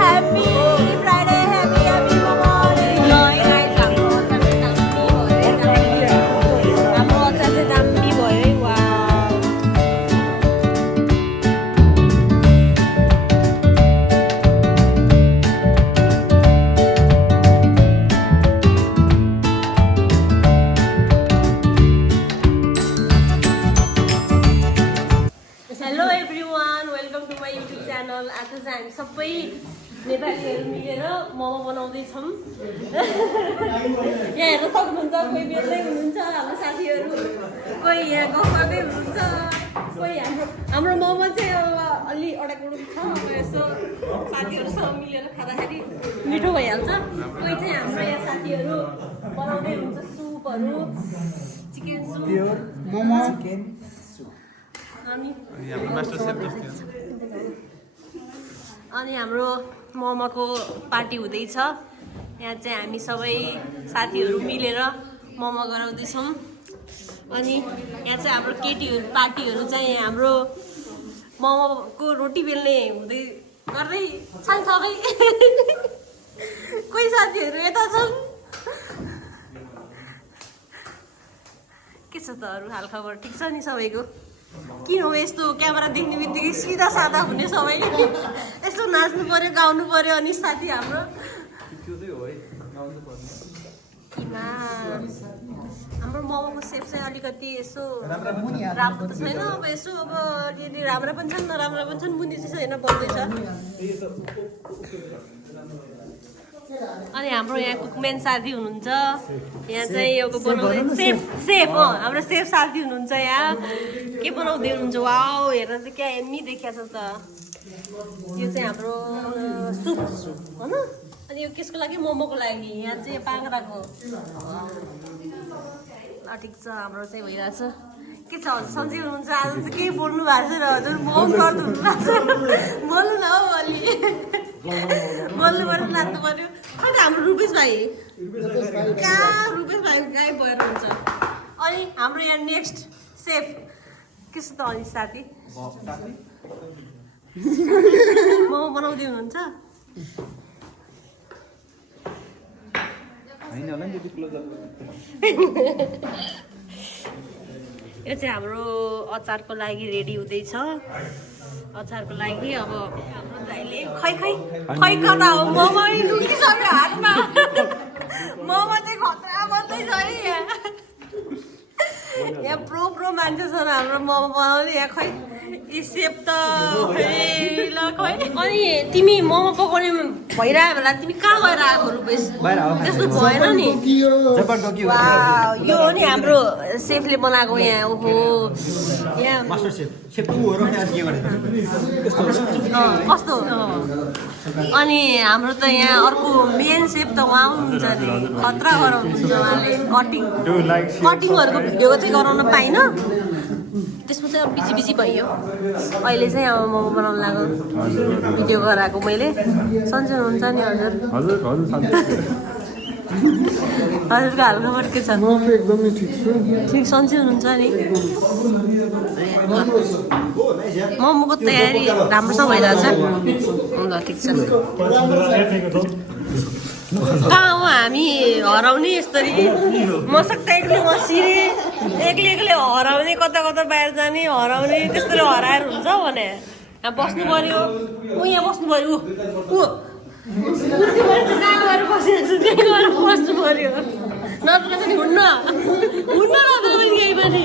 Happy Friday happy momo ल guys हाम्रो अचार चाहिँ दामी भयो है wow hello everyone welcome to my YouTube channel आज चाहिँ हामी सबै नेपालीहरू मिलेर मोमो बनाउँदैछौँ यहाँ हेर्न सक्नुहुन्छ कोही बेच्दै हुनुहुन्छ हाम्रो साथीहरू कोही यहाँ गफ गर्दै हुनुहुन्छ कोही हाम्रो मोमो चाहिँ अब अलि अडाकुडुक छ अब यसो साथीहरूसँग मिलेर खाँदाखेरि मिठो भइहाल्छ कोही चाहिँ हाम्रो यहाँ साथीहरू बनाउँदै हुन्छ सुपहरू चिकन सुप मोमो अनि हाम्रो मोमोको पार्टी हुँदैछ यहाँ चाहिँ हामी सबै साथीहरू मिलेर मोमो गराउँदैछौँ अनि यहाँ चाहिँ हाम्रो केटीहरू पार्टीहरू चाहिँ हाम्रो मोमोको रोटी बेल्ने हुँदै गर्दै सँगसँगै कोही साथीहरू यता छन् के छ त अरू हालखबर ठिक छ नि सबैको किन हो यस्तो क्यामेरा देख्ने बित्तिकै सिधा सादा हुने सबै यसो नाच्नु पर्यो गाउनु पर्यो अनि साथी हाम्रो हाम्रो मोमोको सेप चाहिँ अलिकति यसो राम्रो त छैन अब यसो अब यदि राम्रा पनि छन् नराम्रा पनि छन् मुनि चाहिँ छैन बन्दैछ अनि हाम्रो यहाँ कुकम्यान साथी हुनुहुन्छ यहाँ चाहिँ यो बनाउँदै सेफ हाम्रो सेफ साथी हुनुहुन्छ यहाँ के बनाउँदै हुनुहुन्छ वाउ हेर्न त क्या एमी देखिया छ त यो चाहिँ हाम्रो सुप होइन अनि यो केसको लागि मोमोको लागि यहाँ चाहिँ पाङ्राको ल ठिक छ हाम्रो चाहिँ भइरहेछ के छ हजुर सन्चै हुनुहुन्छ आज चाहिँ केही बोल्नु भएको छैन हजुर मोम गर्नु हुनुभएको छ बोल्नु न हौ अलि बोल्नु पर्यो नाच्नु पर्यो खै त हाम्रो रुपेश भाइ कहाँ रुपेश भाइ गायब भएर हुन्छ अनि हाम्रो यहाँ नेक्स्ट सेफ के छ त अनि साथी मोमो बनाउँदै हुनुहुन्छ यो चाहिँ हाम्रो अचारको लागि रेडी हुँदैछ अचारको लागि अब हाम्रो दाइले खै कता हो मोमो नि लुकिसक्यो हातमा मोमो चाहिँ खतरा बन्दैछ है यहाँ प्रो मान्छे छन् हाम्रो मोमो बनाउने यहाँ खै सेप त ल खै अनि तिमी मोमो पकाउने भइरह्यो होला तिमी कहाँ गएर आएको रुपेश त्यस्तो भएन नि यो हो नि हाम्रो सेफले बनाएको यहाँ ओहो यहाँ कस्तो अनि हाम्रो त यहाँ अर्को मेन सेफ त उहाँ हुनुहुन्छ नि खतरा गराउनुहुन्छ उहाँले कटिङहरूको भिडियो चाहिँ गराउन पाइनँ त्यसमा चाहिँ अब बिजी भइयो अहिले चाहिँ अब मोमो बनाउनु लाग्यो भिडियो गराएको मैले सन्चै हुनुहुन्छ नि हजुरको हालखबर के छ एकदमै ठिक सन्चै हुनुहुन्छ नि मोमोको तयारी राम्रोसँग भइरहेछ ल ठिक छ कहाँ हो हामी हराउने यसरी मसक्क एक्लै मसिरे एक्लै हराउने कता बाहिर जाने हराउने त्यस्तोले हराएर हुन्छ भने यहाँ बस्नु पर्यो यहाँ बस्नु पर्यो कहाँ गएर बसिरहेको छु त्यही गएर बस्नु पर्यो नत्र पनि हुन्न नत्र पनि केही पनि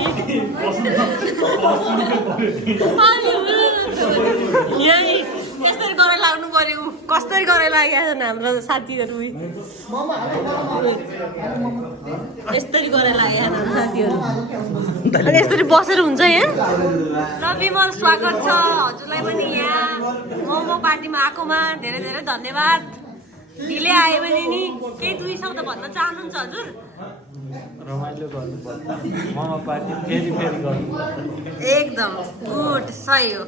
यहीँ यसरी गरेर लाग्नु पर्यो कसरी गरेर लागेका छन् हाम्रो साथीहरू यस्तरी गरेर लागेका छन् हाम्रो साथीहरू अनि यसरी बसेर हुन्छ यहाँ ल विमल स्वागत छ हजुरलाई पनि यहाँ मोमो पार्टीमा आएकोमा धेरै धेरै धन्यवाद ढिले आयो भने नि केही दुई शब्द भन्न चाहनुहुन्छ हजुर रमाइलो गर्नुपर्छ मोमो पार्टी फेरि गर्नुपर्छ एकदम गुड सही हो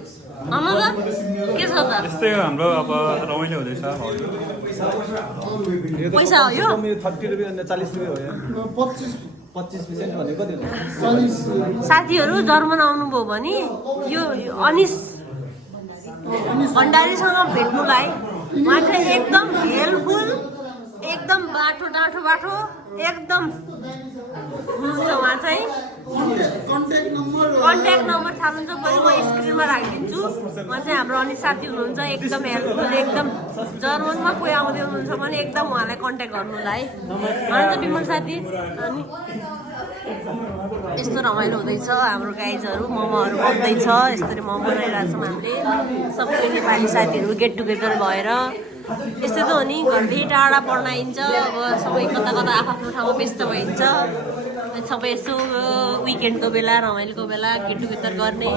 अमला के छ त यस्तै हो हाम्रो अब रमाइलो हुँदैछ पैसा हो यो 30 रुपैयाँ अनि 40 रुपैयाँ हो 25% भनेको कति हुन्छ साथीहरू जर्मन आउनुभयो भने यो अनिस भण्डारीसँग भेट्नुलाई उहाँ चाहिँ एकदम हेल्पफुल, एकदम बाटो एकदम हुन्छ। उहाँ चाहिँ कन्ट्याक्ट नम्बर थाल्नुहुन्छ पनि म स्क्रिनमा राखिदिन्छु। उहाँ चाहिँ हाम्रो अनि साथी हुनुहुन्छ, एकदम हेल्पफुल, एकदम जर्मनमा कोही आउँदै हुनुहुन्छ भने एकदम उहाँलाई कन्ट्याक्ट गर्नुलाई अन्त विमल साथी। अनि यस्तो रमाइलो हुँदैछ, हाम्रो गाइजहरू मोमोहरू बन्दैछ, यसरी मोमो बनाइरहेछौँ हामीले सबै नेपाली साथीहरू गेट टुगेदर भएर। यस्तै त हो नि, घरदेखि टाढा पढ्न आइन्छ, अब सबै कता कता आफ्नो ठाउँमा व्यस्त भइन्छ। सबै यसो विकेन्डको बेला रमाइलोको बेला गेट टुगेदर गर्ने,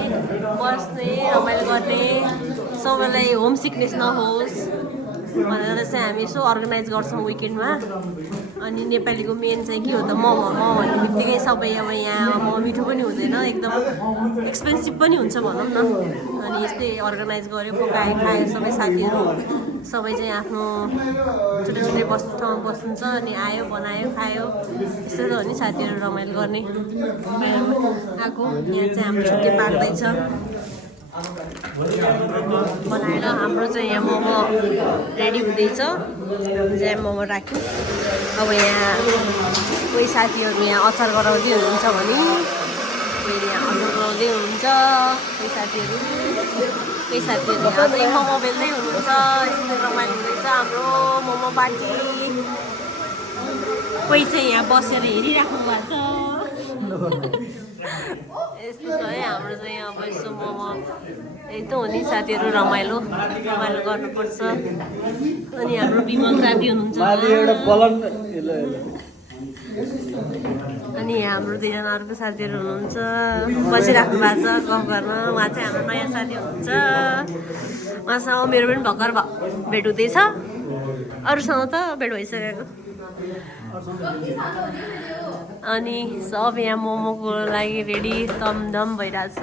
बस्ने, रमाइलो गर्ने, सबैलाई होम सिकनेस नहोस् भनेर चाहिँ हामी यसो अर्गनाइज गर्छौँ विकेन्डमा। अनि नेपालीको मेन चाहिँ के हो त, मोमो भन्ने बित्तिकै सबै अब यहाँ मोमो मिठो पनि हुँदैन, एकदम एक्सपेन्सिभ पनि हुन्छ भनौँ न। अनि यस्तै अर्गनाइज गऱ्यो, पकायो, खायो सबै साथीहरू, सबै चाहिँ आफ्नो छुट्टै छुट्टै ठाउँमा बस्नुहुन्छ। अनि आयो, बनायो, खायो, यस्तो त हो नि साथीहरू रमाइलो गर्ने। आएको यहाँ चाहिँ हाम्रो छुट्टी पाक्दैछ बनाएर। हाम्रो चाहिँ यहाँ मोमो रेडी हुँदैछ, हामी चाहिँ मोमो राख्यौँ। अब यहाँ कोही साथीहरू यहाँ अचार गराउँदै हुनुहुन्छ भने कोही यहाँ अचार गराउँदै हुनुहुन्छ, कोही साथीहरू यहाँ चाहिँ मोमो बेल्दै हुनुहुन्छ। यस्तो रमाइलो हुँदैछ हाम्रो मोमो पार्टी। कोही चाहिँ यहाँ बसेर हेरिराख्नु भएको छ। यस्तो छ है हाम्रो चाहिँ अब यसो मोमो यही त हो नि साथीहरू, रमाइलो गर्नुपर्छ। अनि हाम्रो विमल साथी हुनुहुन्छ, अनि हाम्रो दुईजना अर्को साथीहरू हुनुहुन्छ, बसिराख्नु भएको छ गफ गर्न। उहाँ चाहिँ हाम्रो नयाँ साथी हुनुहुन्छ, उहाँसँग मेरो पनि भर्खर भेट हुँदैछ, अरूसँग त भेट भइसकेको। अनि सब यहाँ मोमोको लागि रेडी दमदम भइरहेछ।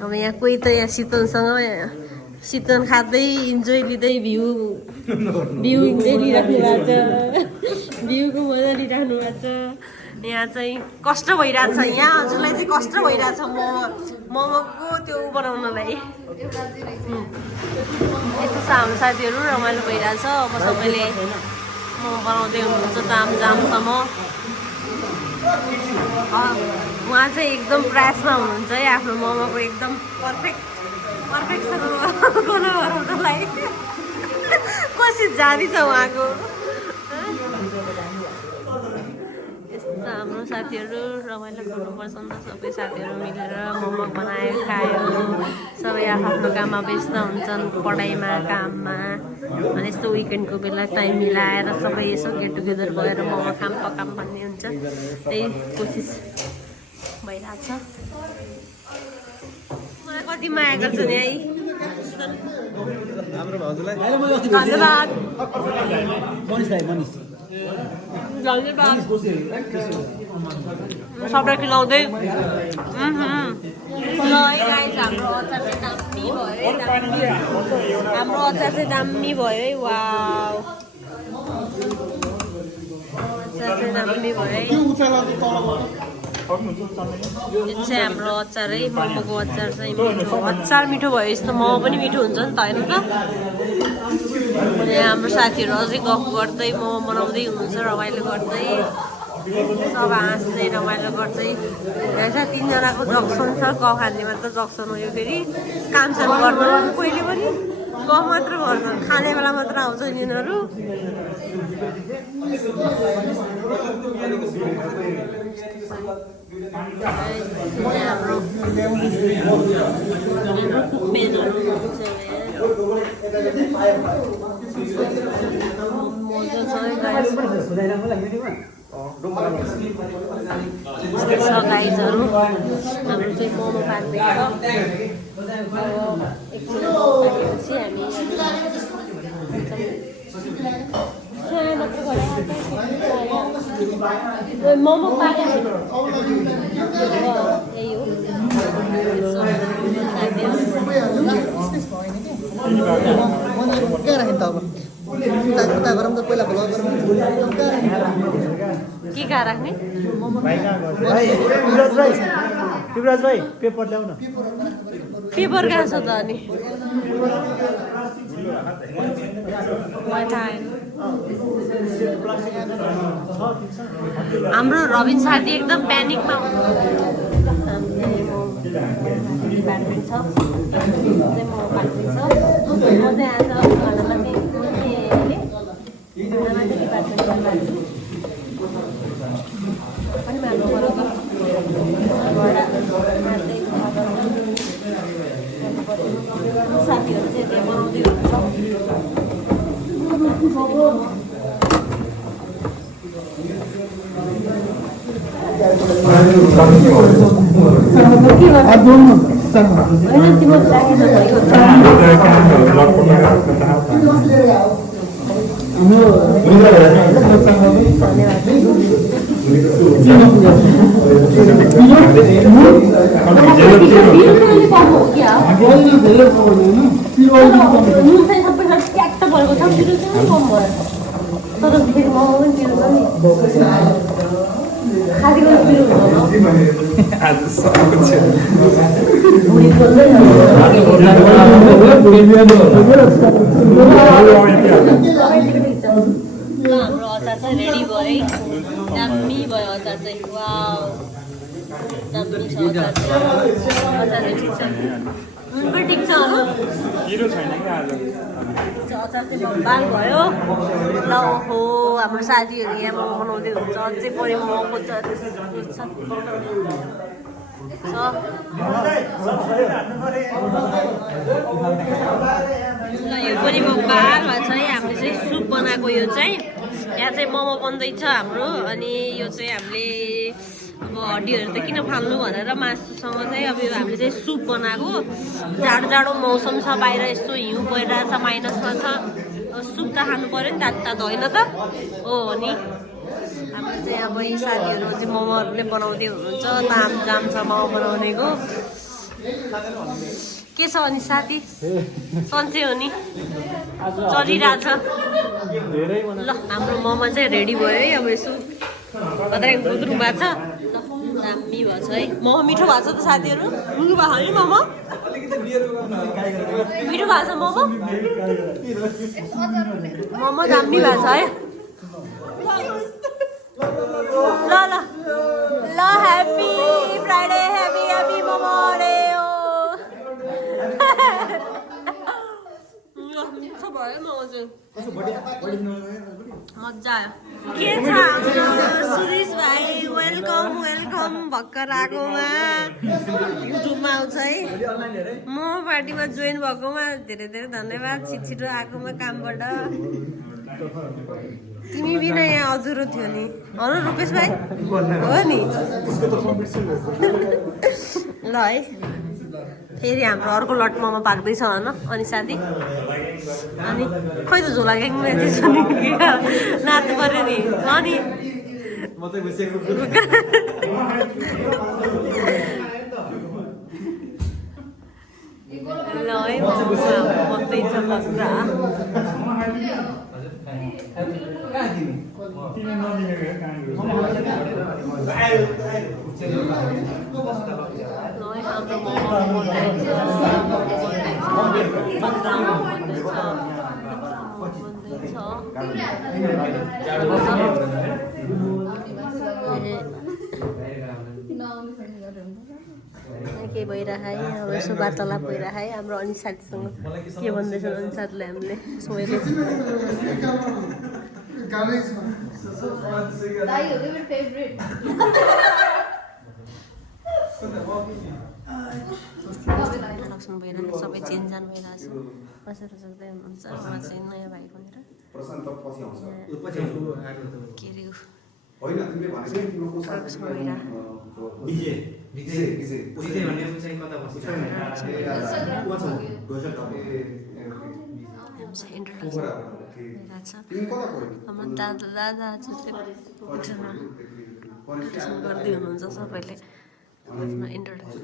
अब यहाँ कोही त यहाँ शीतल खाँदै इन्जोय लिँदै भ्यू इन्जोय लिइराख्नु भएको छ, भ्यूको मजा लिइराख्नु भएको छ। यहाँ चाहिँ कष्ट भइरहेछ, यहाँ हजुरलाई चाहिँ कष्ट भइरहेछ मोमोको त्यो बनाउनलाई। यस्तो छ हाम्रो साथीहरू, रमाइलो भइरहेछ। अब सबैले मोमो बनाउँदै हुनुहुन्छ जामसम्म। उहाँ चाहिँ एकदम प्रयासमा हुनुहुन्छ है आफ्नो मोमोको एकदम पर्फेक्टसँग बनाउनलाई कोसिस जारी छ उहाँको। यस्तो छ हाम्रो साथीहरू, रमाइलो गर्नुपर्छ नि त। सबै साथीहरू मिलेर मोमो बनायो, खायो, सबै आफ्नो काममा व्यस्त हुन्छन्, पढाइमा, काममा। अनि यस्तो विकेन्डको बेला टाइम मिलाएर सबै यसो गेट टुगेदर भएर मोमो पकाम भन्ने हुन्छ, त्यही कोसिस भइरहेछ। मलाई कति माया गर्छ नि है। धन्यवाद। सबै खिलाउँदै ल है गाइस, हाम्रो अचार चाहिँ दामी भयो है, हाम्रो अचार चाहिँ दामी भयो है। वाउ, अचार चाहिँ दामी भयो है। यो चाहिँ हाम्रो अचार है, मोमोको अचार चाहिँ मिठो, अचार मिठो भयो। यस्तो मोमो पनि मिठो हुन्छ नि त, होइन त। अनि हाम्रो साथीहरू अझै गफ गर्दै मोमो बनाउँदै हुनुहुन्छ, रमाइलो गर्दै, सब हाँस्दै रमाइलो गर्दै। यहाँ चाहिँ तिनजनाको जक्सन छ, गफ हान्ने मात्र जक्सन हो यो। फेरि कामसाम गर्दैन कोहीले पनि, गफ मात्र गर्छन्, खाने बेला मात्र आउँछन् यिनीहरू। हाम्रो कुकमेनहरू हुनुहुन्छ मजा छ गाइजहरू। हाम्रो चाहिँ मोमो पाक्दैछ, एकछिन पाकेपछि हामी मोमो पाक्यो यही हो। के कहाँ राख्ने? युवराज भाइ पेपर ल्याउ न पेपर कहाँ छ त अनि हाम्रो रबिन साथी एकदम प्यानिकमा डिपार्टमेन्ट छ साथीहरू चाहिँ त्यहाँ बनाउँदै हाम्रो अचार चाहिँ रेडी भयो है दामी भयो अचार चाहिँ वाउ दामी छ अचार चाहिँ ठिक छ नुन पनि ठिक छ अचार चाहिँ बाल भयो ल ओहो हाम्रो साथीहरू यहाँ मोमो बनाउँदै हुन्छ अझै पऱ्यो मोमोको छ ल यो पनि म बारमा छ है हामीले चाहिँ सुप बनाएको यो चाहिँ यहाँ चाहिँ मोमो बन्दैछ हाम्रो अनि यो चाहिँ हामीले अब हड्डीहरू त किन फाल्नु भनेर मासुसँग चाहिँ अब यो हामीले चाहिँ सुप बनाएको जाडो जाडो मौसम छ बाहिर यस्तो हिउँ परिरहेछ माइनसमा छ सुप त खानु पऱ्यो नि तातो होइन त हो नि हाम्रो चाहिँ अब यी साथीहरू चाहिँ मोमोहरूले बनाउँदै हुनुहुन्छ ताम जाम छ मोमो बनाउनेको के छ अनि साथी सन्चै हो नि चलिरहेछ ल हाम्रो मोमो चाहिँ रेडी भयो है अब यसो कतै गुद्रुङ भएको छ दामी भएको छ है मोमो मिठो भएको छ त साथीहरू मिठो भएको है मोमो मिठो भएको छ मोमो मोमो दामी भएको छ है ल ल ल happy Friday happy happy momo रे मिठो भयो मोमो चाहिँ मजा आयो के छ हाम्रो सुरेश भाइ वेलकम वेलकम भर्खर आएकोमा युट्युबमा आउँछ है म पार्टीमा जोइन भएकोमा धेरै धेरै धन्यवाद छिटो आएकोमा कामबाट तिमी बिना यहाँ अधुरो थियो नि हो रुपेश भाइ हो नि ल है फेरि हाम्रो अर्को लट मोमो पाक्दैछ होइन अनि साथी अनि खोइ त झोला ग्याङमा नाच्नु पऱ्यो नि अनि ल है बन्दैछ मजा के भइरहेको है अब यसो वार्तालाप भइरहेको है हाम्रो अनि साथीसँग के भन्दैछन् अनि साथीले हामीले सोधेको इन्ट्रोडक्सन भइरहेको सबै चेन्जान भइरहेको छ बसेर सक्दै हुनुहुन्छ उहाँ चाहिँ नयाँ भाइ भनेर के अरे हाम्रो दादा गर्दै हुनुहुन्छ सबैले इन्ट्रोडक्सन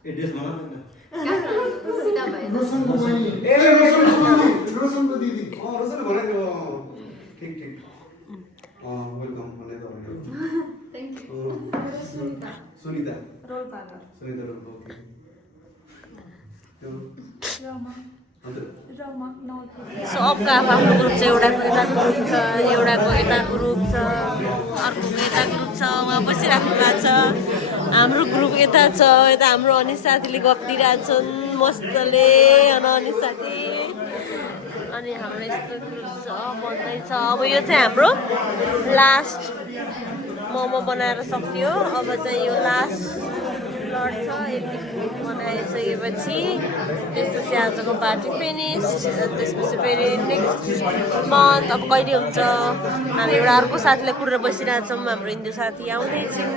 एड्रेस भन रोशनको बहिनी ए रोशनको दिदी रोशन भनेको ठिक ठिक वेलकम भने त थ्याङ्क यू सुनिता रोलपागा सुनिता रोल्पा त्यो रमा हजुर रमा नौथो सबको आफ्नो ग्रुप छ एउटाको यता ग्रुप छ एउटाको यता ग्रुप छ अर्कोको यता ग्रुप छ उहाँ बसिराख्नु भएको छ हाम्रो ग्रुप यता छ यता हाम्रो अनिस साथीले गफ दिइरहेछन् मस्तले अनिस साथी अनि हाम्रो यस्तो ग्रुप छ बन्दैछ अब यो चाहिँ हाम्रो लास्ट मोमो बनाएर सक्यो अब चाहिँ यो लास्ट लड छ यति बनाइसकेपछि त्यसपछि आजको पार्टी फिनिस त्यसपछि फेरि नेक्स्ट मन्थ अब कहिले हुन्छ हामी एउटा अर्को साथीलाई कुरेर बसिरहेछौँ हाम्रो हिन्दू साथी आउँदैछौँ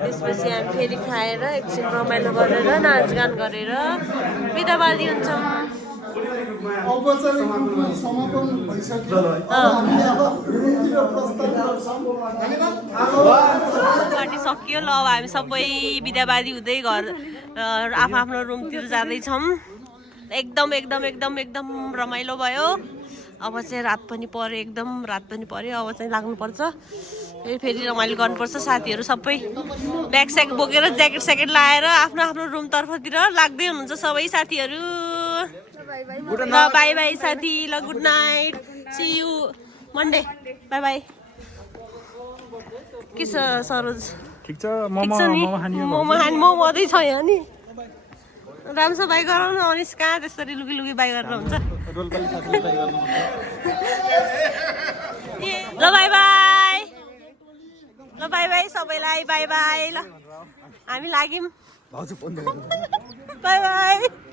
त्यसपछि हामी फेरि खाएर एकछिन रमाइलो गरेर नाचगान गरेर बिदाबादी हुन्छौँ औपचारिक समापन भइसक्यो अब हामीले अब रुमतिर प्रस्थान गर्छौँ पार्टी सकियो ल अब हामी सबै बिदाबादी हुँदै घर आफ्नो रुमतिर जाँदैछौँ एकदम एकदम एकदम एकदम रमाइलो भयो अब चाहिँ रात पनि पर्यो एकदम रात पनि पर्यो अब चाहिँ लाग्नुपर्छ फेरि रमाइलो गर्नुपर्छ साथीहरू सबै ब्याग स्याग बोकेर ज्याकेट स्याकेट लाएर आफ्नो आफ्नो रुमतर्फतिर लाग्दै हुनुहुन्छ सबै साथीहरू ल बाई बाई साथी ल good night see you Monday bye bye के छ सरोज ठिक छ ठिक छ नि मोमो खाने मोमो अझै छ यहाँ नि राम्रो बाई गराउन अनिस कहाँ त्यसरी लुकी लुकी बाई गरेर हुन्छ ल बाई बाई ल बाई बाई सबैलाई बाई बाई ल हामी लाग्यौँ बाई बाई